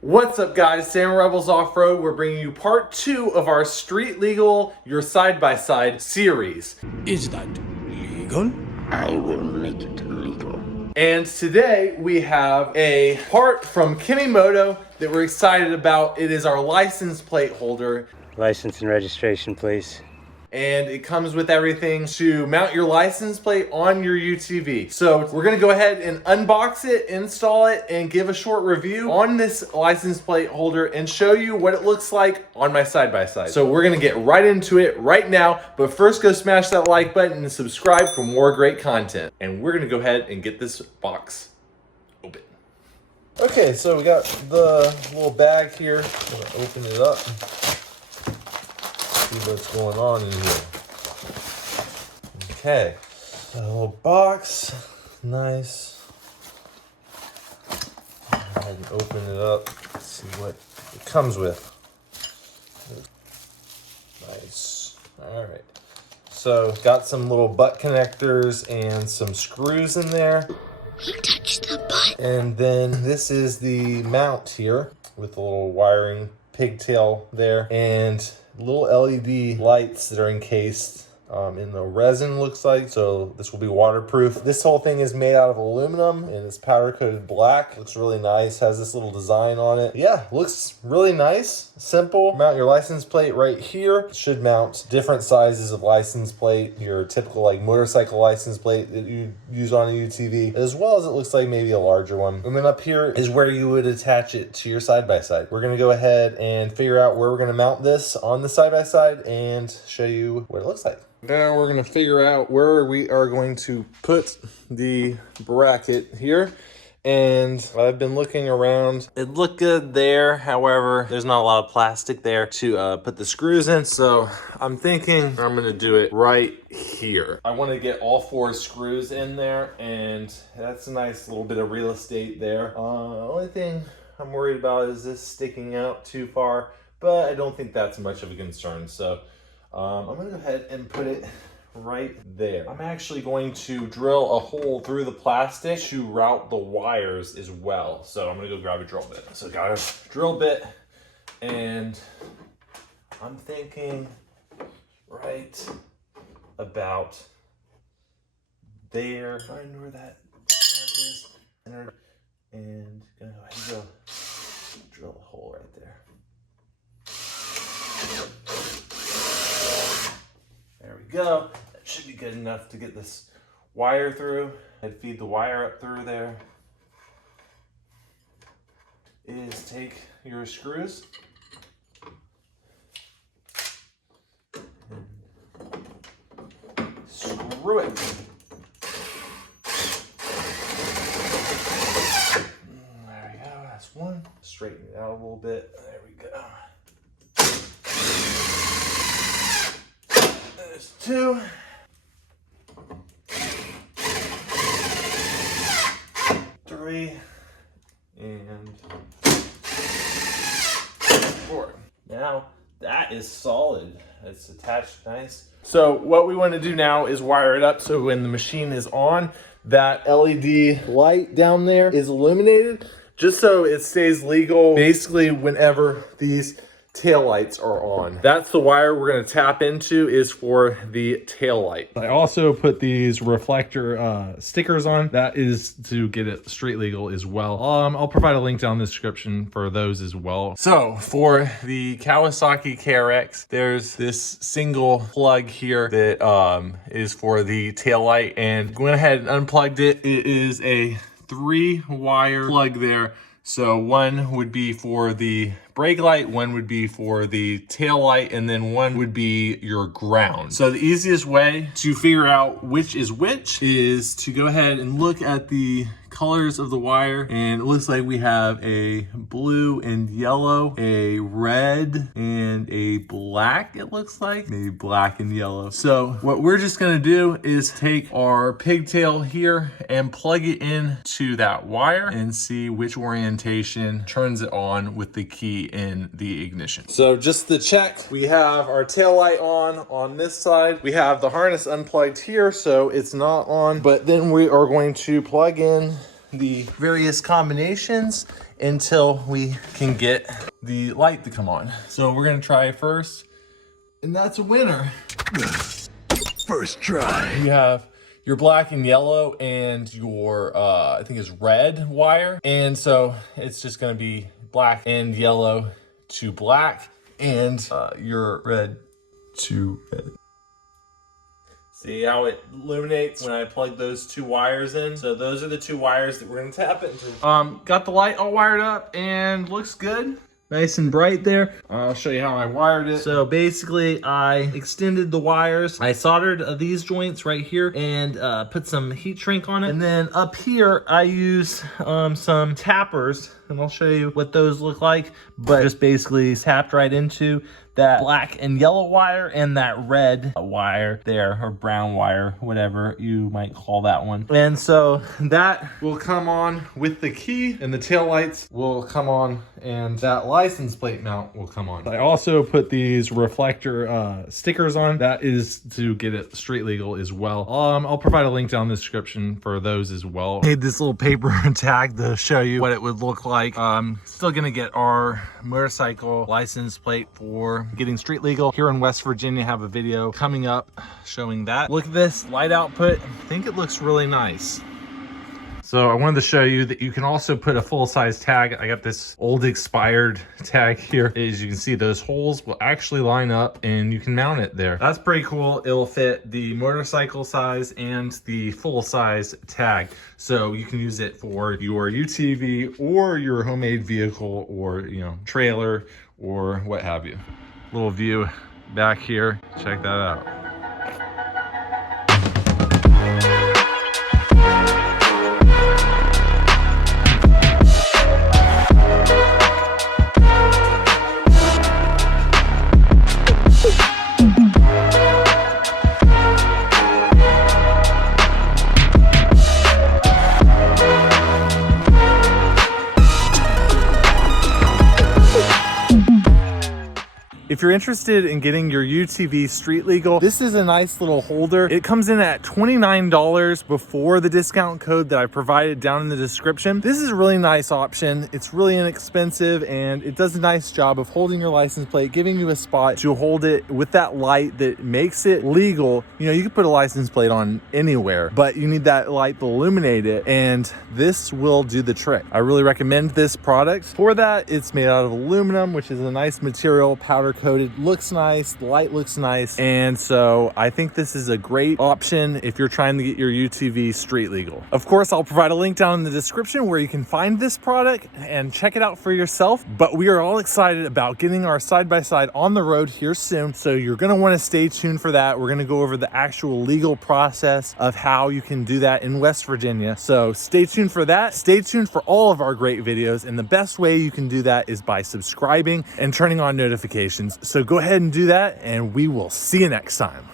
What's up guys, Sam Rebels Off-Road. We're bringing you part 2 of our Street Legal Your Side-by-Side series. Is that legal? I will make it legal. And today we have a part from Kemimoto that we're excited about. It is our license plate holder. License and registration, please. And it comes with everything to mount your license plate on your UTV. So we're gonna go ahead and unbox it, install it, and give a short review on this license plate holder and show you what it looks like on my side-by-side. So we're gonna get right into it right now, but first go smash that like button and subscribe for more great content. And we're gonna go ahead and get this box open. Okay, so we got the little bag here. I'm gonna open it up. See what's going on in here. Okay, a little box, nice. Go ahead and open it up. Let's see what it comes with. Nice. All right. So got some little butt connectors and some screws in there. You touched the butt. And then this is the mount here with the little wiring pigtail there and little LED lights that are encased in the resin, looks like. So this will be waterproof. This whole thing is made out of aluminum and it's powder coated black. Looks really nice. Has this little design on it. Yeah, looks really nice. Simple. Mount your license plate right here. It should mount different sizes of license plate. Your typical like motorcycle license plate that you use on a UTV, as well as it looks like maybe a larger one. And then up here is where you would attach it to your side-by-side. We're gonna go ahead and figure out where we're gonna mount this on the side-by-side and show you what it looks like. Now we're gonna figure out where we are going to put the bracket here. And I've been looking around. It looked good there. However, there's not a lot of plastic there to put the screws in. So I'm thinking I'm gonna do it right here. I wanna get all 4 screws in there, and that's a nice little bit of real estate there. Only thing I'm worried about is this sticking out too far, but I don't think that's much of a concern. So I'm gonna go ahead and put it right there. I'm actually going to drill a hole through the plastic to route the wires as well. So I'm gonna go grab a drill bit. So got a drill bit, and I'm thinking right about there. Find where that mark is. And gonna go ahead and go drill a hole right there. There we go. That should be good enough to get this wire through. I'd feed the wire up through there. Is take your screws and screw it. There we go. That's one. Straighten it out a little bit. There we go. There's 2. 3. And 4. Now that is solid. It's attached nice. So what we want to do now is wire it up so when the machine is on, that LED light down there is illuminated, just so it stays legal basically whenever these tail lights are on. That's the wire we're going to tap into, is for the tail light. I also put these reflector stickers on. That is to get it street legal as well. I'll provide a link down in the description for those as well. So for the Kawasaki KRX, there's this single plug here that is for the tail light, and went ahead and unplugged it. It is a 3-wire plug there. So one would be for the brake light, one would be for the tail light, and then one would be your ground. So the easiest way to figure out which is to go ahead and look at the colors of the wire, and it looks like we have a blue and yellow, a red and a black, it looks like, maybe black and yellow. So what we're just gonna do is take our pigtail here and plug it in to that wire and see which orientation turns it on with the key in the ignition. So just to check, we have our tail light on this side. We have the harness unplugged here, so it's not on, but then we are going to plug in the various combinations until we can get the light to come on. So we're gonna try first, and that's a winner. First try. You have your black and yellow and your, I think it's red wire. And so it's just gonna be black and yellow to black and your red to red. See how it illuminates when I plug those two wires in? So those are the two wires that we're gonna tap into. Got the light all wired up and looks good. Nice and bright there. I'll show you how I wired it. So basically I extended the wires. I soldered these joints right here and put some heat shrink on it. And then up here I use some tappers, and I'll show you what those look like, but just basically tapped right into that black and yellow wire and that red wire there, or brown wire, whatever you might call that one. And so that will come on with the key, and the tail lights will come on, and that license plate mount will come on. I also put these reflector stickers on. That is to get it street legal as well. I'll provide a link down in the description for those as well. Made this little paper tag to show you what it would look like. Still gonna get our motorcycle license plate for getting street legal here in West Virginia. Have a video coming up showing that. Look at this light output. I think it looks really nice. So I wanted to show you that you can also put a full-size tag. I got this old expired tag here. As you can see, those holes will actually line up and you can mount it there. That's pretty cool. It'll fit the motorcycle size and the full-size tag. So you can use it for your UTV or your homemade vehicle, or, you know, trailer or what have you. Little view back here. Check that out. If you're interested in getting your UTV street legal, this is a nice little holder. It comes in at $29 before the discount code that I provided down in the description. This is a really nice option. It's really inexpensive and it does a nice job of holding your license plate, giving you a spot to hold it with that light that makes it legal. You know, you can put a license plate on anywhere, but you need that light to illuminate it, and this will do the trick. I really recommend this product. For that, it's made out of aluminum, which is a nice material, powder coated, looks nice, the light looks nice, and so I think this is a great option if you're trying to get your UTV street legal. Of course, I'll provide a link down in the description where you can find this product and check it out for yourself, but we are all excited about getting our side-by-side on the road here soon, so you're going to want to stay tuned for that. We're going to go over the actual legal process of how you can do that in West Virginia, so stay tuned for that. Stay tuned for all of our great videos, and the best way you can do that is by subscribing and turning on notifications. So go ahead and do that, and we will see you next time.